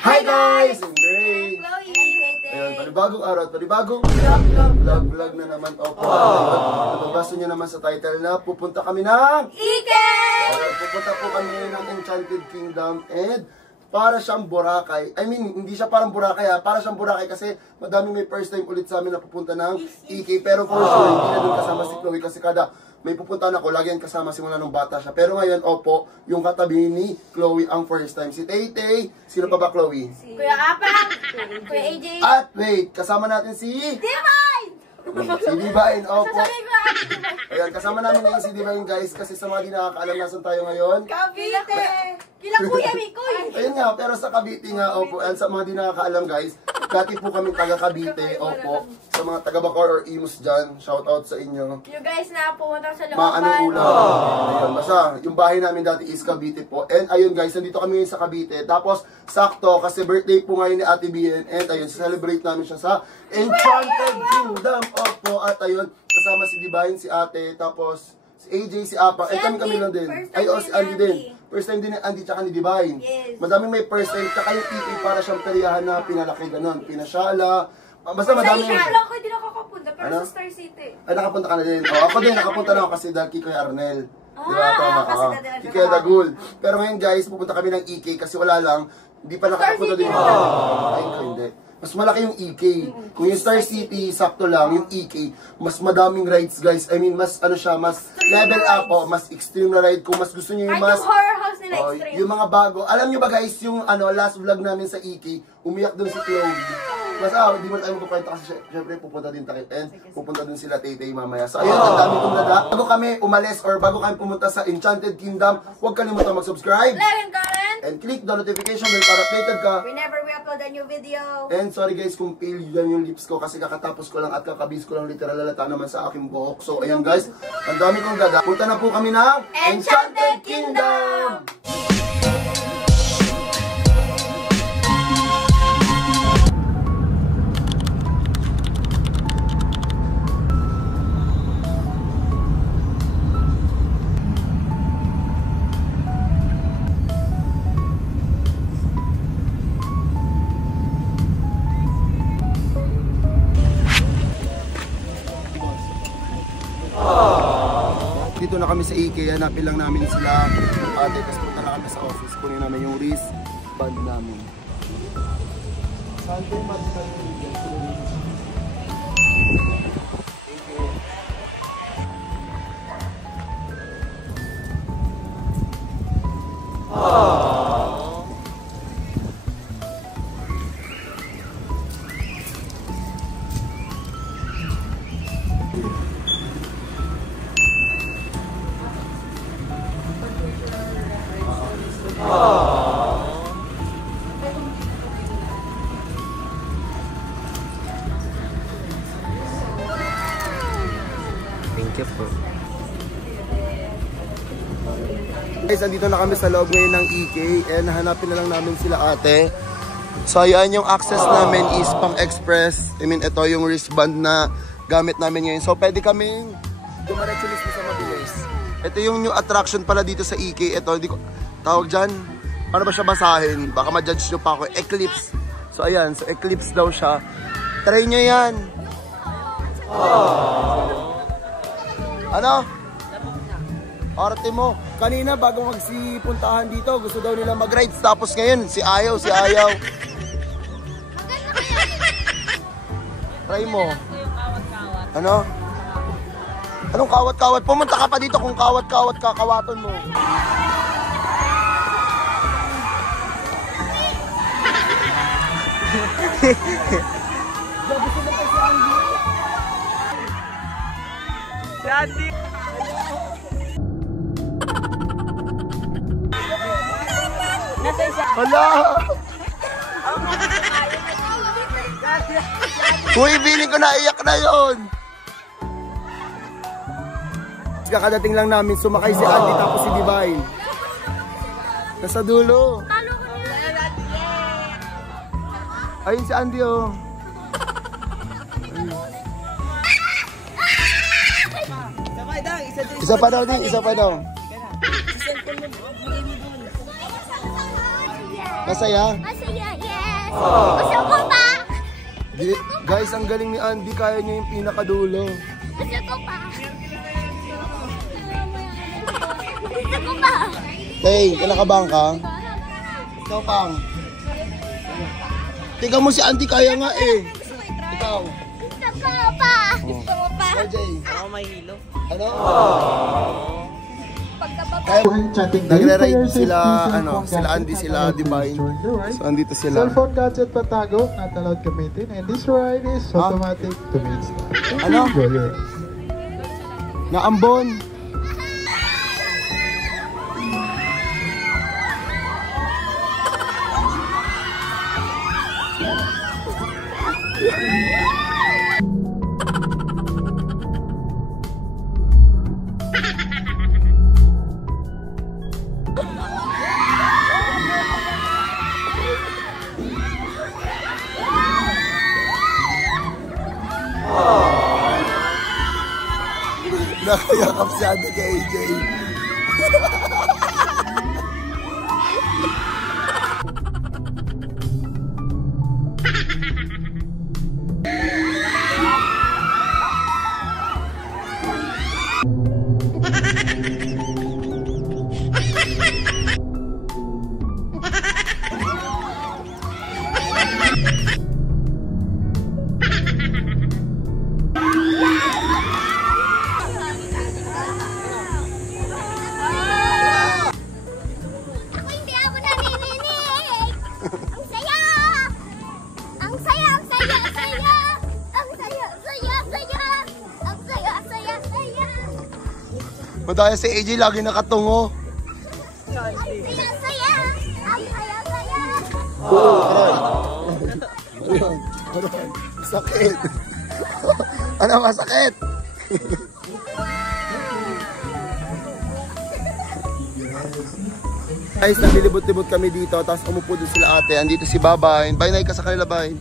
Hi guys! I'm Gray! Ayun, panibagong araw at panibagong vlog na naman. Opo, nababasa nyo naman sa title na pupunta kami ng Ike! Pupunta po kami ng Enchanted Kingdom and para siyang Boracay. I mean, hindi siya parang Boracay ha. Para siyang Boracay kasi madami may first time ulit sa amin na pupunta ng Ike. Pero for sure, hindi na doon kasama si Chloe kasi kada may pupuntahan ako, lagi yan kasama simula nung bata siya. Pero ngayon, opo, yung katabi ni Chloe ang first time. Si Tay-Tay, sino pa ba Chloe? Kuya Apang, Kuya AJ. At wait, kasama natin si Divine! Si Divine, opo. Sasabihin ko ang Divine. Ayan, kasama namin ngayon si Divine guys kasi sa mga di nakakaalam nasan tayo ngayon. Cavite! Kila Kuya Mikoy! Ayun nga, pero sa Cavite nga, opo. And sa mga di nakakaalam guys, dati po kami taga Cavite, opo. Sa mga taga Bacoor or Imus dyan, shout out sa inyo. You guys na pumunta sa Maanong looban. ulam. Ayun, basta, yung bahay namin dati is Cavite po. And ayun guys, nandito kami sa Cavite. Tapos, sakto, kasi birthday po ngayon ni Ate Bien. And ayun, celebrate namin siya sa Enchanted Kingdom. Opo, at ayun, kasama si Divine, si Ate, tapos si AJ, si Apa. Si Eh, kami lang din. Andy. Ay, si Andy din. First time din ni Andy tsaka ni Divine. Yes. Madaming may first time. Tsaka yung EP para siyang peryahan na pinalaki ganon. Pinasyala. Basta Sa madami. Ike lang ko, hindi nakakapunta. Pero Ano? sa Star City. Ay, nakapunta ka na din. O, ako din, nakapunta na ako kasi dahil kay Kuya Arnel. Diba? Tama. kasi Oo. dati Kay Kuya nagkakao. Dagul. Pero ngayon guys, pupunta kami ng EK kasi wala lang. Hindi pa nakapunta City din. na. Ay, hindi. Mas malaki yung EK. Kung yung Star City, sakto lang. Yung EK, mas madaming rides guys. I mean, mas ano siya, mas level up. Oh, mas extreme na ride. Kung mas gusto niyo yung Kahit mas... yung horror house nila Oh, extreme. yung mga bago. Alam nyo ba guys, yung ano, last vlog namin sa EK, umiyak doon si Chloe. Mas hindi mo tayo magpakwenta kasi syempre pupunta din tayo and pupunta din sila Tay-Tay mamaya. So ayun, ang dami kong nada. Bago kami umalis or bago kami pumunta sa Enchanted Kingdom, huwag kalimutan mag-subscribe Like and comment. and click the notification bell para updated ka. Whenever we upload a new video. And sorry guys kung pale yan yung lips ko kasi kakatapos ko lang at kakabis ko lang literal lalata naman sa aking buhok. So ayun guys, ang dami kong dada. Punta na po kami ng Enchanted Kingdom! Dito na kami sa IKEA, hanapin lang namin sila ate, tapos punta na kami sa office, kunin namin yung wristband namin. Saan po yung Thank you po. Guys, andito na kami sa loob ngayon ng EK and hanapin na lang namin sila ate. So yan yung access namin is pang express. I mean, ito yung wristband na gamit namin ngayon. So pwede kaming dumiretso mismo sa mabilis. Ito yung new attraction pala dito sa EK. Ito, hindi ko tawag dyan. Paano ba siya basahin? Baka ma-judge nyo pa ako. Eclipse. So ayan, so eclipse daw siya. Try nyo yan. Ano? Arte mo. Kanina bago magsipuntahan dito, gusto daw nila mag-rides. Tapos ngayon, si Ayaw. Try mo. Ano? Anong kawat-kawat? Pumunta ka pa dito kung kawat-kawat kakawaton mo. Si Andy! Hala! Uy, feeling ko naiyak na yun! Kakadating lang namin, sumakay si Andy tapos si Divine. Nasa dulo. Ayun si Andy oh. Isa pa daw din, isa pa daw. Masaya? Masaya, yes. Gusto ko pa. Guys, ang galing ni Andy. Kaya niya yung pinakadulo. Gusto ko pa. Gusto ko pa. Hey, kinakabahan ka? Ikaw, Pang. Tingnan mo si Andy, kaya nga eh. Ikaw. Gusto ko pa. Gusto ko pa. RJ. Ako may hilo. Ano? Pagkababa. Kaya Chatting nagre-ride sila, sila Andy, sila Divine. So, andito sila. Cellphone gadget patago, not allowed gamitin. And this ride is automatic to main start. Ano? Enjoy your ride. Naambon. Nakayakap si Andy kay AJ. Ako hindi ako nanininig. Ang saya. Ang saya, ang saya, ang saya. Ang saya, ang saya, ang saya. Ang saya, ang saya, ang saya. Madaya si AJ lagi nakatungo. Ang saya, ang saya. Ang saya, ang saya. Sakit. Ano masakit? Guys, naglilibot-libot kami dito, tapos umupo doon sila ate. Andito si Babay. Bainay ka sa kanila, Bay.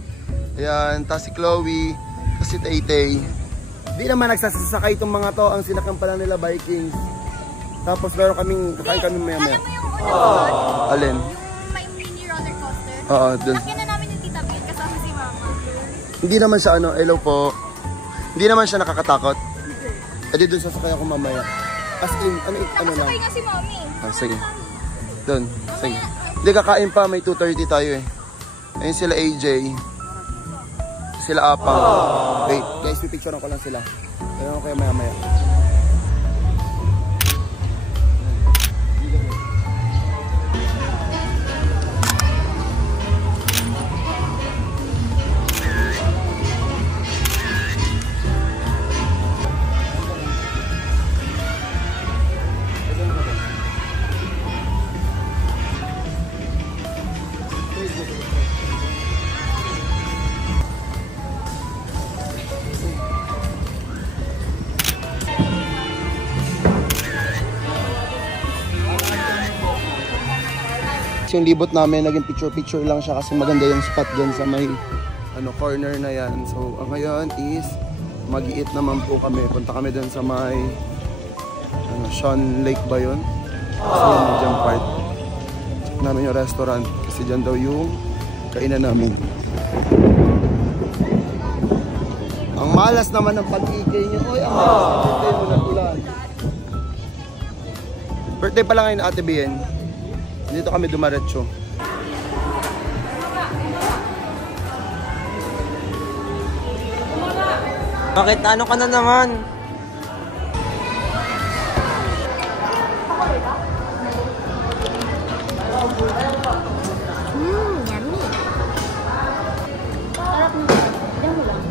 Ayan, tapos si Chloe, tapos si Tay-Tay. Di naman nagsasakay itong mga to, ang sinakyan pala nila Vikings. Tapos meron kaming, kakain kami maya-maya. Alam mo yung ano? Alin? Yung may mini roller coaster. Oo, dun. Sakyan na namin yung tita Bill kasama si mama. Hindi naman siya hello po. Hindi naman siya nakakatakot. Edi doon sasakay ako mamaya. As in, ano lang. Nakasakay nga si mommy. Ah, sige. Doon, sige. Hindi kakain pa, may 2:30 tayo eh. Ayun sila AJ. Sila Apang. Wait, guys, pipicturean ko lang sila. Ayun ko kayo maya-maya. Yung libot namin, naging picture-picture lang siya kasi maganda yung spot dyan sa may corner na yan. So, ang ngayon is mag-i-eat naman po kami. Punta kami dun sa may Sean Lake ba yun? Kasi yun, dyan part. Check namin yung restaurant kasi dyan daw yung kainan namin. Ang malas naman ng pag-ikay nyo. Oy, ang malas ng birthday mo natulan. Birthday pala ngayon Ate Bien. Dito kami dumaretso. Bakit? Ano ka na naman? Yummy. Sarap mo. Diyan mo lang.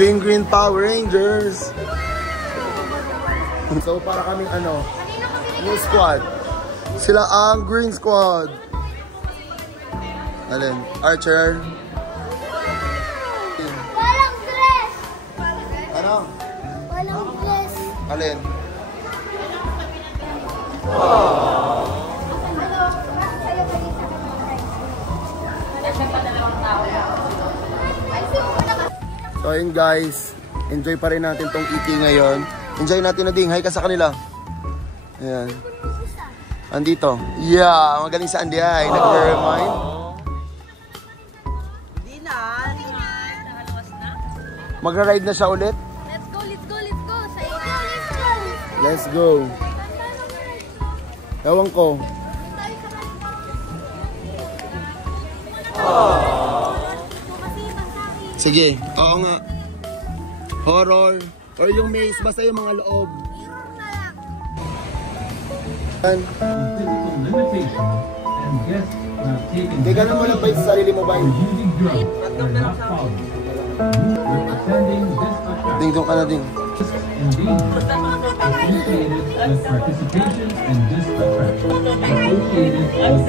Pink Green Power Rangers. So para kaming ano, new squad. Sila ang Green Squad. Alin? Archer. Walang dress! Ano? Walang dress. Alin? So ayun guys, enjoy pa rin natin tong EK ngayon. Enjoy natin na ding, hi ka sa kanila. Ayan. Andito. Yeah, magaling sa Andiay. Nag-remind. Hindi na. Nakalawas na. Magra-ride na siya ulit. Let's go, let's go, let's go. Let's go, Let's go. Ewan ko. Sige, oo nga. Horror. Or yung maze, basta yung mga loob. Yan. Physical limitations and guests have taken Hindi ganun mo lang ba yung sarili mo ba? using drugs are not followed. Attending this attraction Ding-dong ka na ding. risks and dangers associated with participation in this attraction. Associated with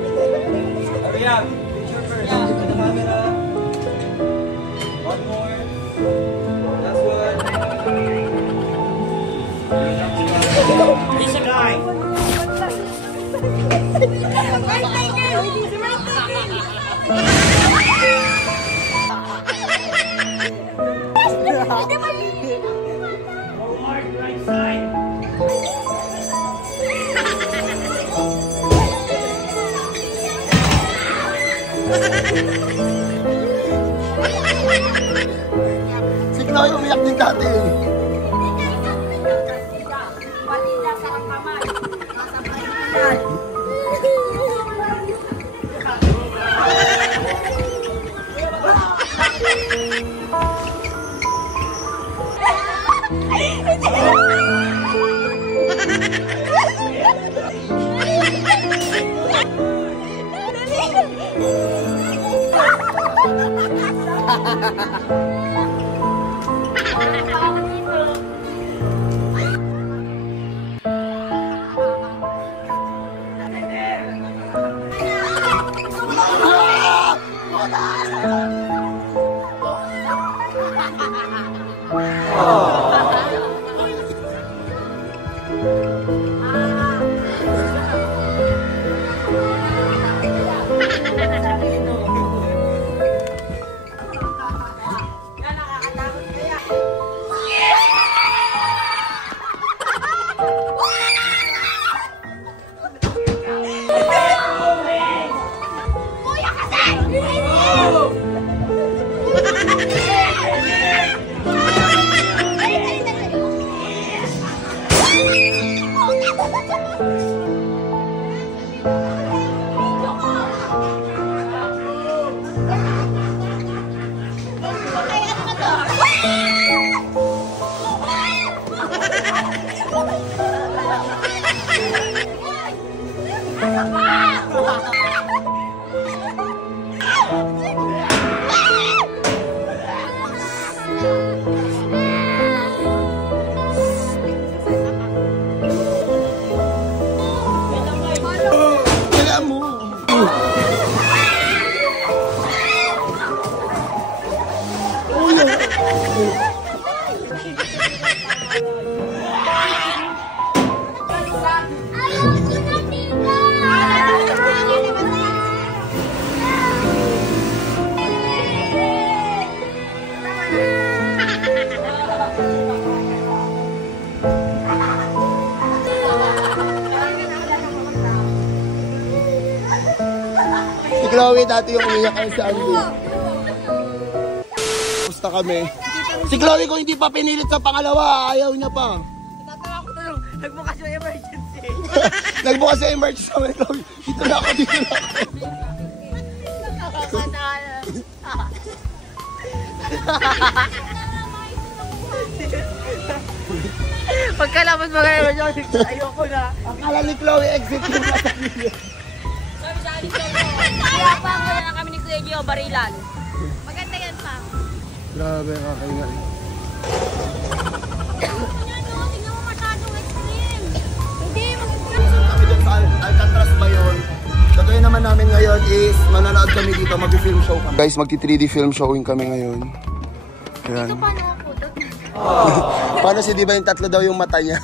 Hurry up. Picture first. Look at the camera. One more. Last one. It's a guy. Right side. Si Chloe umiyak din dati. Si Chloe dati yung umiyak kayo sa Andy. Gusto kami. Si Chloe kung hindi pa pinilit sa pangalawa, ayaw niya pa. Nagbukas yung emergency. Nagbukas yung emergency sa mga Chloe. Dito na ako, dito na ako. Pagkalabas mga emergency, ayoko na. Akala ni Chloe exit yung nasa gilid. Kaya pa ako na kami ni Kuya Gio, barilan. Maganda yan pa. Grabe, kakainga. Tingnan mo masyadong extreme. Hindi, Kami dyan sa Alcatraz ba yun? Gagawin naman namin ngayon is mananood kami dito, mag-film show kami. Guys, magti-3D film showing kami ngayon. Ayan. ito paano ako doon? Paano si Diba yung tatlo daw yung mata niya?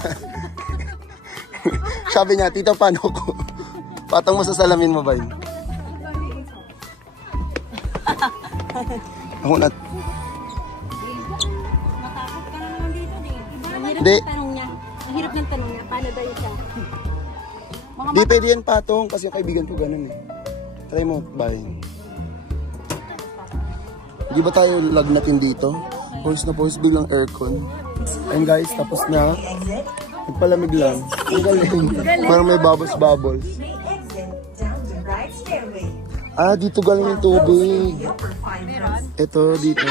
Sabi niya, tito, paano ko? Patang mo sa salamin mo ba yun? Ako na. Matakot ka na naman dito, di. Ang hirap Di. ng tanong niya. Ang hirap ng tanong niya. Paano daw siya? Di pwede yan, Patong, kasi yung kaibigan ko ganun eh. Try mo, bye. Di ba tayo lagnatin dito? Pulse na pulse bilang aircon. Ayun guys, tapos na. Nagpalamig lang. Ang galing. Parang may bubbles-bubbles. Ah, dito galing yung tubig. Ito, dito.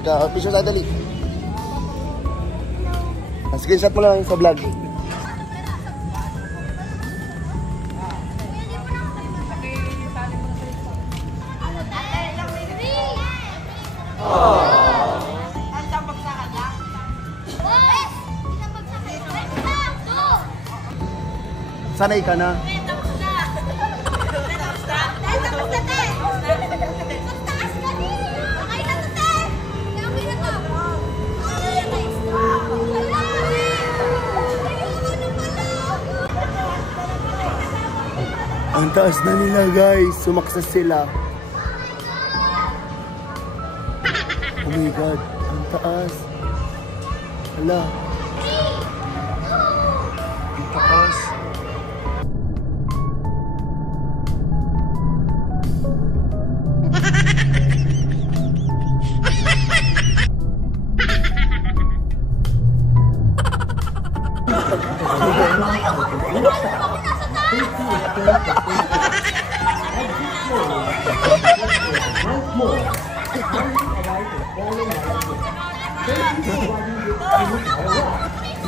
Teka, picture tayo dali. Screenshot mo lang sa vlog. Sanay ka na. Ang taas na nila guys, sumaksas sila. Oh my god, ang taas. Hala. Ang taas.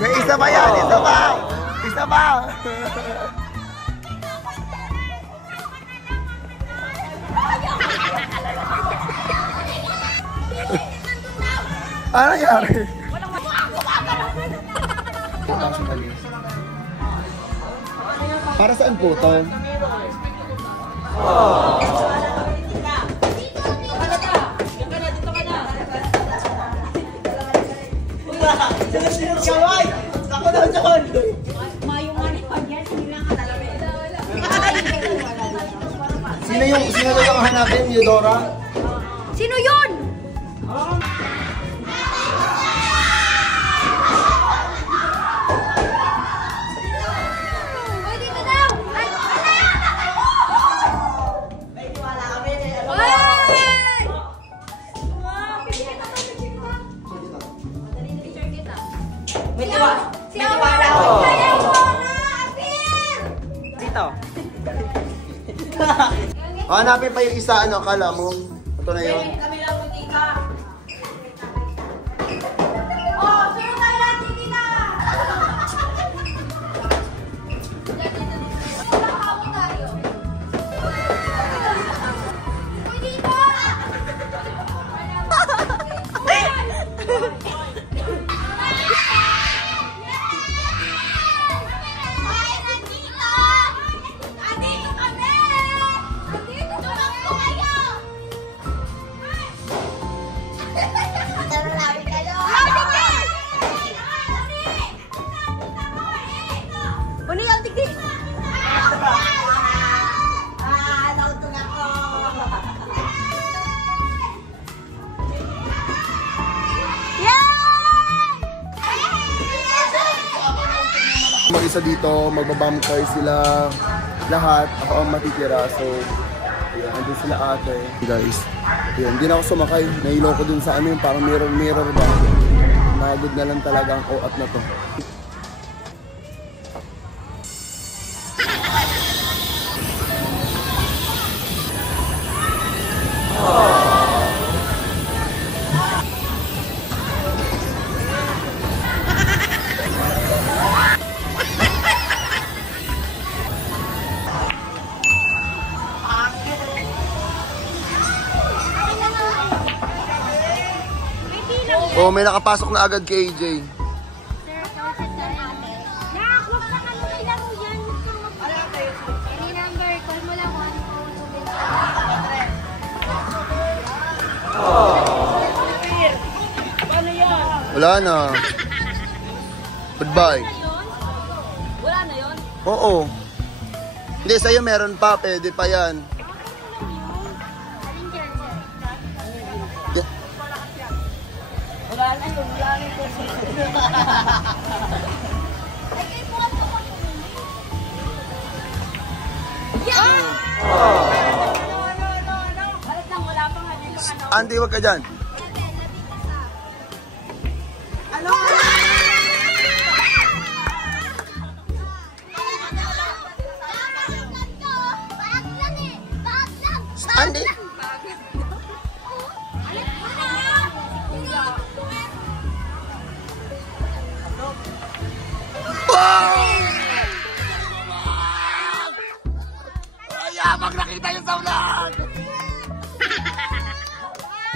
May isa pa yan, isa pa! Isa pa! Ano nangyari? Para saan po ito? Sino yung hanapin, Eudora? Sino yun? Hanapin pa yung isa, ano, akala mo? Ito na yun. Kami lang muntika. Oh, sino tayo natin dito? Nakakawa tayo. Uy, dito! isa dito, magbabamkay sila lahat. Ako ang matitira. So, ayan, andun sila ate. Guys, ayan, hindi na ako sumakay. Nailo ko dun sa ano yung parang mirror ba. Nagod na lang talaga ang OAT na to. Oh, may nakapasok na agad kay AJ. Sir, kaulit na ate. Nak, huwag na ano kailan mo yan. Any number, call mo lang 1 Wala na. Goodbye. Wala na yun? Oo. Hindi, sa'yo meron pa. Pwede pa yan. Wala na yun. Wala na yun. Balat lang, wala pang ano. Andy, wag ka dyan. Andy! Pag nakita yung sa vlog!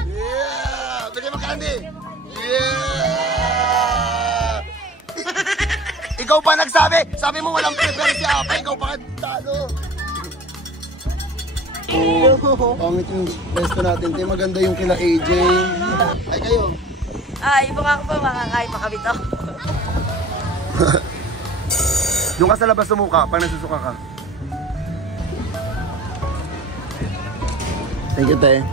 Yeah! Bigay mo ka, Andy! Yeah! Ikaw pa nagsabi! Sabi mo walang prepare si Apa, ikaw pa talo! Pangit yung resto natin. Tayo maganda yung kila AJ. Ay kayo! Ay, iba nga ko pa makakain makabito. Doon ka sa labas sumuka pag nagsusuka ka. Thank you, Tay.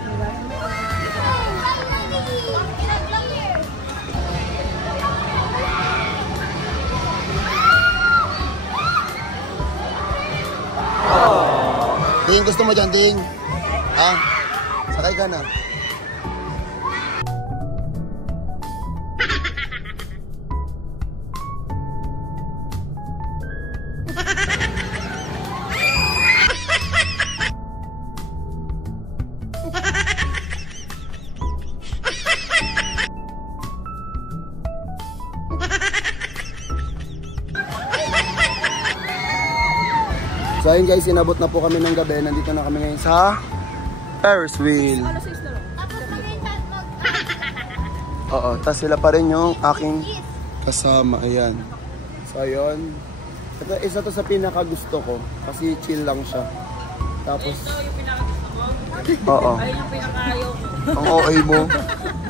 Ding, gusto mo dyan, Ding? Ah, sakay ka na. So ayun guys, inabot na po kami ng gabi. Nandito na kami ngayon sa Ferris wheel. Oo, tas sila pa rin yung aking kasama. Ayan. So ayun. Ito, isa to sa pinakagusto ko. Kasi chill lang siya. Tapos... Oo. Ayun yung pinakayaw ko. Ang OA mo.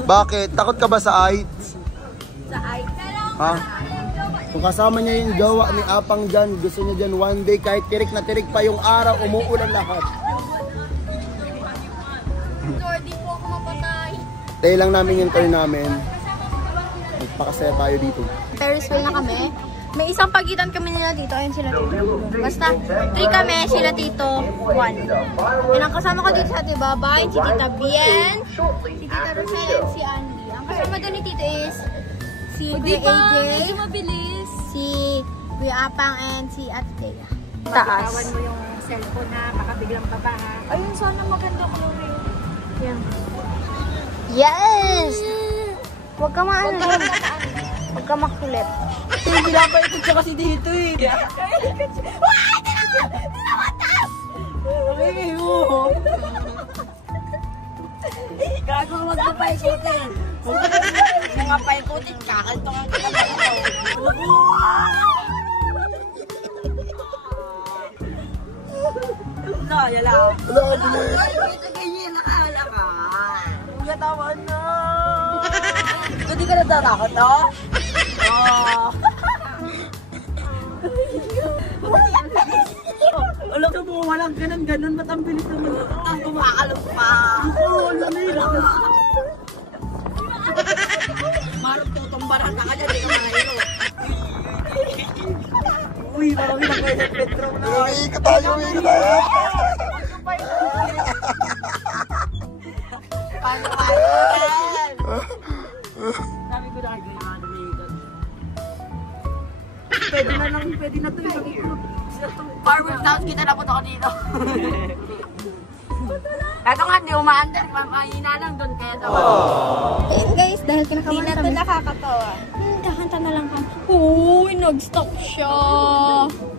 Bakit? Takot ka ba sa heights? Sa ice. Ha? Kung kasama niya yung gawa ni Apang dyan, gusto niya dyan one day, kahit tirik na tirik pa yung araw, umuulan lahat. Lord, di po ako mapatay. Tayo lang namin yung turn namin. Magpakasaya tayo dito. Ferris wheel na kami. May isang pagitan kami nila dito. Ayun sila dito. Basta, 3 kami, sila dito, 1. And ang kasama ko dito sa Ate Babay, si Tita Bien, si Tita Rosel, and si Andy. Ang kasama doon ni Tito is si Kuya AJ, mabilis. si Kuya Apang, and si Ate Thea. Taas. Tawan mo yung cellphone na, baka biglang pa ba ha? Ayun, sana maganda ko rin. Yan. Yes! Huwag ka maano. Huwag ka makulit. Hindi na pa ikot siya kasi dito eh. Okay, mo. Gago ka magpapaikutin. Mga paikutin, kakalto ka no, yala ako. Wala ka bilis. Ito ganyan, nakahala ka. Natawa na. Hindi ka natatakot, no? Oh. Alam mo, walang ganun-ganun. Ba't ang bilis naman ito? Ang kumakalap pa. Oo, lamira. Marap tutumbaran ka dyan. Hindi ka mahiro. Dito kami ng Kenneth Petro na. Umiikot tayo, umiikot tayo. Paano? Sabi ko na kailangan umiikot. Pwede na to yung ikot. Farmer Towns, kita na po ako dito. Eto nga, hindi umaandar. Mahina lang doon kaya sa Guys, dahil kinakabahan kami. Hindi na ito nakakatawa. Kakanta na lang kami. Uy, nag-stop siya.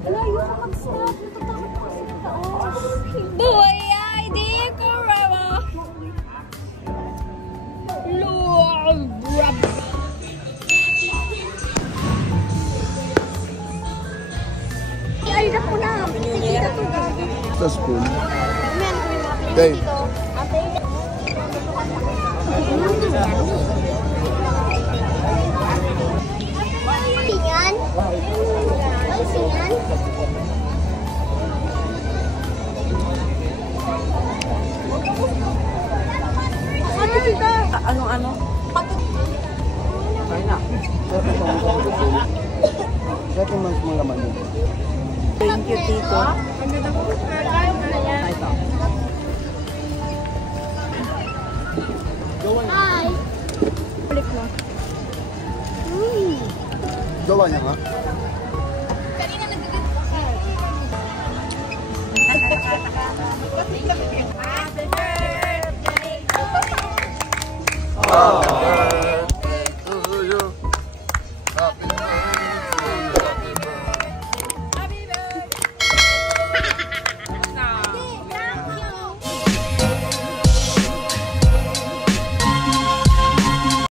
Layo ka mag-stop. Natatakot ko kasi sa taas. Buhay ay di ko rawa. Lord, rab. Ay, naku na. Sige na to. Sa spoon. Okay. Singan? Ay, singan? Ano? Okay na. Ito mga laman yun. Thank you, Tito. Hi. Balik mo. Gawa niya nga. Kanina nagaganda ko siya. Happy birthday!